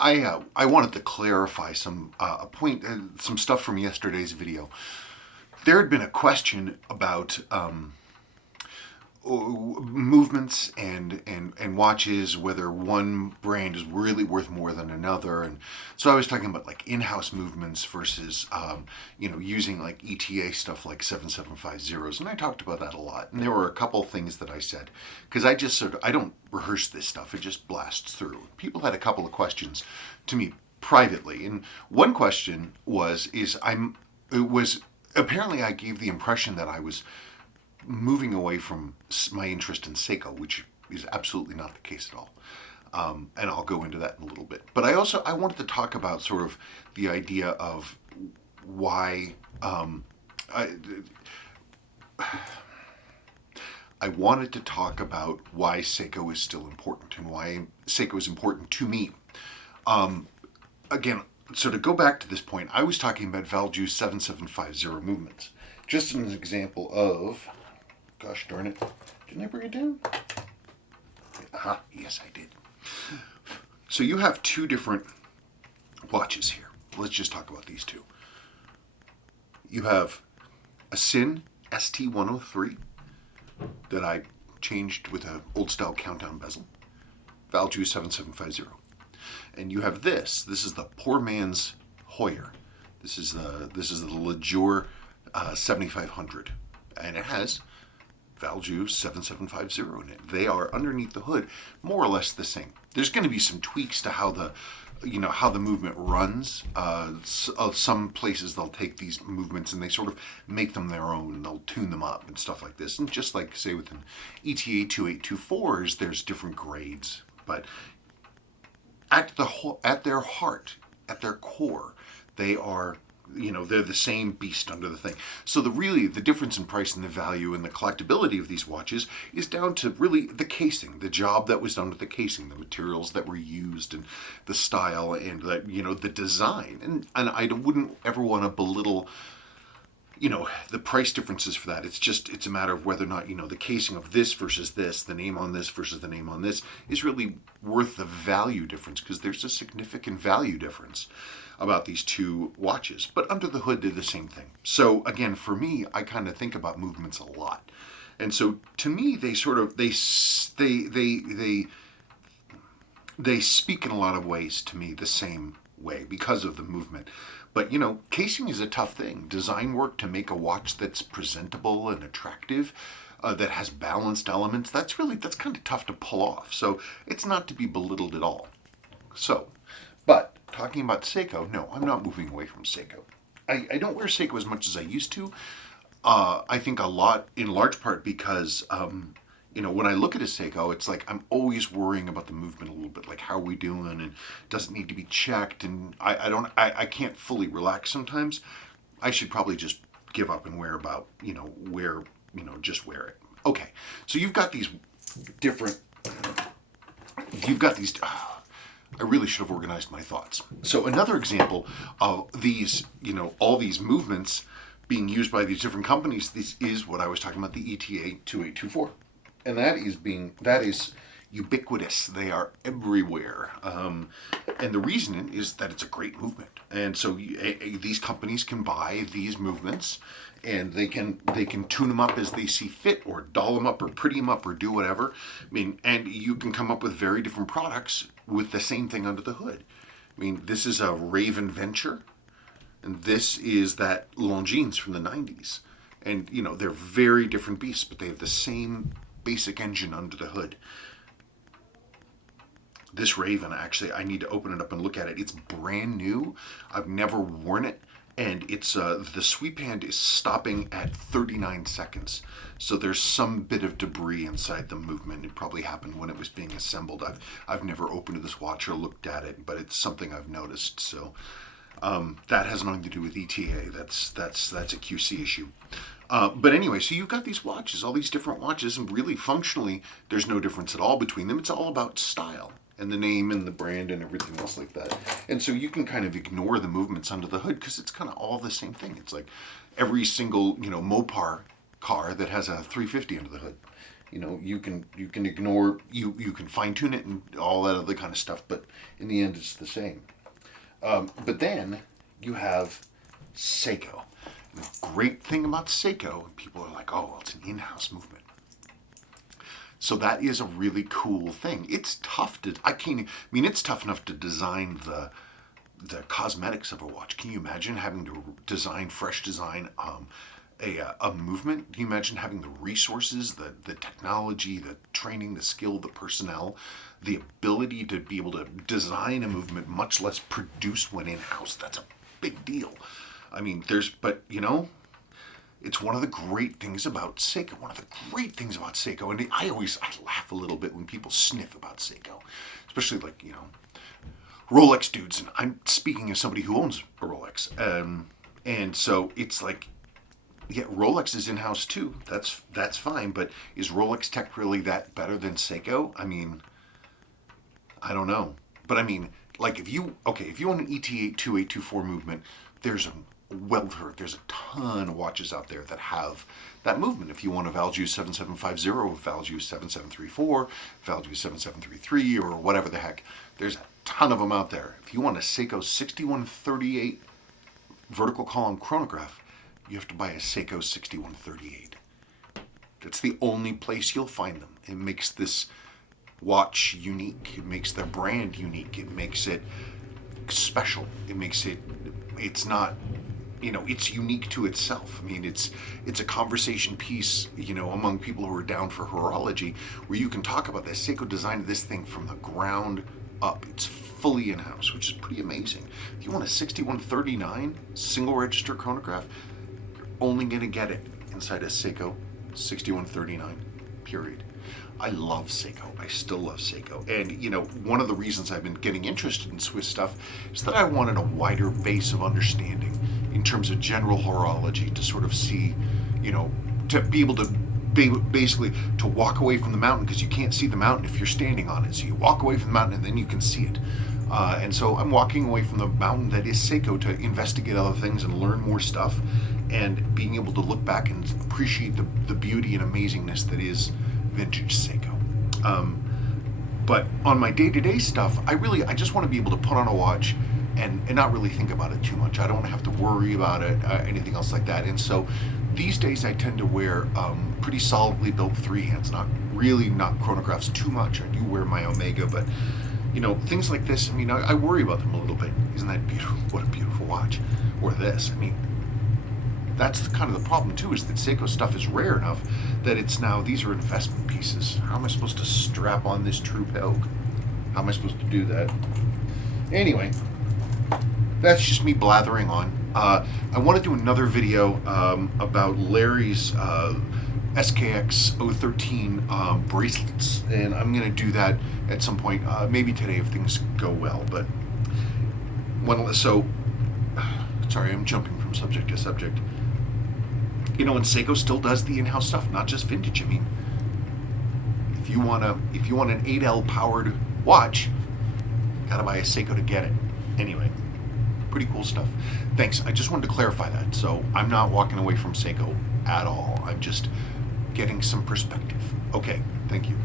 I wanted to clarify some a point, some stuff from yesterday's video. There had been a question about movements and watches, whether one brand is really worth more than another. And so I was talking about like in-house movements versus using like ETA stuff like 7750s, and I talked about that a lot. And there were a couple things that I said, because I don't rehearse this stuff, it just blasts through. People had a couple of questions to me privately, and one question was is I'm it was apparently I gave the impression that I was moving away from my interest in Seiko, which is absolutely not the case at all. And I'll go into that in a little bit. But I wanted to talk about sort of the idea of why I wanted to talk about why Seiko is still important and why Seiko is important to me. Again, so to go back to this point, I was talking about Valjoux 7750 movements. Just as an example of, gosh darn it, didn't I bring it down? Aha, yes I did. So you have two different watches here. Let's just talk about these two. You have a Sin ST103 that I changed with an old style countdown bezel, Valjoux 7750. And you have this. This is the poor man's Hoyer. This is the Lejour 7500, and it has Valjoux 7750 in it. They are underneath the hood more or less the same. There's going to be some tweaks to how the movement runs. Some places they'll take these movements and they sort of make them their own, and they'll tune them up and stuff like this. And just like say with an ETA 2824s, there's different grades, but at their heart, at their core, they are, they're the same beast under the thing. So the difference in price and the value and the collectability of these watches is down to really the casing, the job that was done with the casing, the materials that were used, and the style, and the design. And I wouldn't ever want to belittle the price differences for that. It's a matter of whether or not, the casing of this versus this, the name on this versus the name on this is really worth the value difference, because there's a significant value difference about these two watches. But under the hood, they're the same thing. So again, for me, I kind of think about movements a lot. And so to me, they speak in a lot of ways to me the same way because of the movement. But casing is a tough thing. Design work to make a watch that's presentable and attractive, that has balanced elements, that's kind of tough to pull off. So it's not to be belittled at all. So, but talking about Seiko, no, I'm not moving away from Seiko. I don't wear Seiko as much as I used to. I think in large part because when I look at a Seiko, it's like I'm always worrying about the movement a little bit, like how are we doing, and does it need to be checked, and I can't fully relax sometimes. I should probably just give up and just wear it. Okay, so you've got these. I really should have organized my thoughts. So another example of these, all these movements being used by these different companies, this is what I was talking about, the ETA 2824. And that is ubiquitous. They are everywhere, and the reason is that it's a great movement. And so these companies can buy these movements, and they can tune them up as they see fit, or doll them up, or pretty them up, or do whatever. And you can come up with very different products with the same thing under the hood. This is a Raven Venture, and this is that Longines from the 90s, and they're very different beasts, but they have the same basic engine under the hood. This Raven, actually, I need to open it up and look at it. It's brand new. I've never worn it, and it's the sweep hand is stopping at 39 seconds. So there's some bit of debris inside the movement. It probably happened when it was being assembled. I've never opened this watch or looked at it, but it's something I've noticed. So that has nothing to do with ETA. That's a QC issue. But anyway, so you've got these watches, all these different watches, and really functionally, there's no difference at all between them. It's all about style and the name and the brand and everything else like that. And so you can kind of ignore the movements under the hood because it's kind of all the same thing. It's like every single, Mopar car that has a 350 under the hood. You can ignore, you can fine tune it and all that other kind of stuff, but in the end it's the same. But then you have Seiko. The great thing about Seiko, people are like, oh, well, it's an in-house movement. So that is a really cool thing. It's tough to, it's tough enough to design the cosmetics of a watch. Can you imagine having to fresh design a movement? Can you imagine having the resources, the technology, the training, the skill, the personnel, the ability to be able to design a movement, much less produce one in-house? That's a big deal. It's one of the great things about Seiko. And I laugh a little bit when people sniff about Seiko, especially Rolex dudes. And I'm speaking as somebody who owns a Rolex. And so it's like, yeah, Rolex is in-house too. That's fine. But is Rolex tech really that better than Seiko? I don't know. But if you want an ETA 2824 movement, there's a ton of watches out there that have that movement. If you want a Valjoux 7750, Valjoux 7734, Valjoux 7733, or whatever the heck, there's a ton of them out there. If you want a Seiko 6138 vertical column chronograph, you have to buy a Seiko 6138. That's the only place you'll find them. It makes this watch unique. It makes their brand unique. It makes it special. It's not, it's unique to itself. It's a conversation piece, among people who are down for horology, where you can talk about this. Seiko designed this thing from the ground up. It's fully in-house, which is pretty amazing. If you want a 6139 single register chronograph, you're only going to get it inside a Seiko 6139, period. I love Seiko. I still love Seiko. And, one of the reasons I've been getting interested in Swiss stuff is that I wanted a wider base of understanding in terms of general horology to sort of see, to be able to basically to walk away from the mountain, because you can't see the mountain if you're standing on it. So you walk away from the mountain and then you can see it. And so I'm walking away from the mountain that is Seiko to investigate other things and learn more stuff, and being able to look back and appreciate the beauty and amazingness that is vintage Seiko. But on my day-to-day stuff, I just want to be able to put on a watch and not really think about it too much. I don't want to have to worry about it, anything else like that. And so these days I tend to wear pretty solidly built three-hands, not chronographs too much. I do wear my Omega, but things like this, I worry about them a little bit. Isn't that beautiful? What a beautiful watch. Or this. That's kind of the problem too, is that Seiko stuff is rare enough that these are investment pieces. How am I supposed to strap on this True Pelk? How am I supposed to do that? Anyway, that's just me blathering on. I want to do another video about Larry's SKX 013 bracelets, and I'm going to do that at some point, maybe today if things go well. But sorry, I'm jumping from subject to subject. And Seiko still does the in-house stuff, not just vintage. If you want an 8L powered watch, you gotta buy a Seiko to get it. Anyway, pretty cool stuff. Thanks. I just wanted to clarify that. So I'm not walking away from Seiko at all. I'm just getting some perspective. Okay, thank you.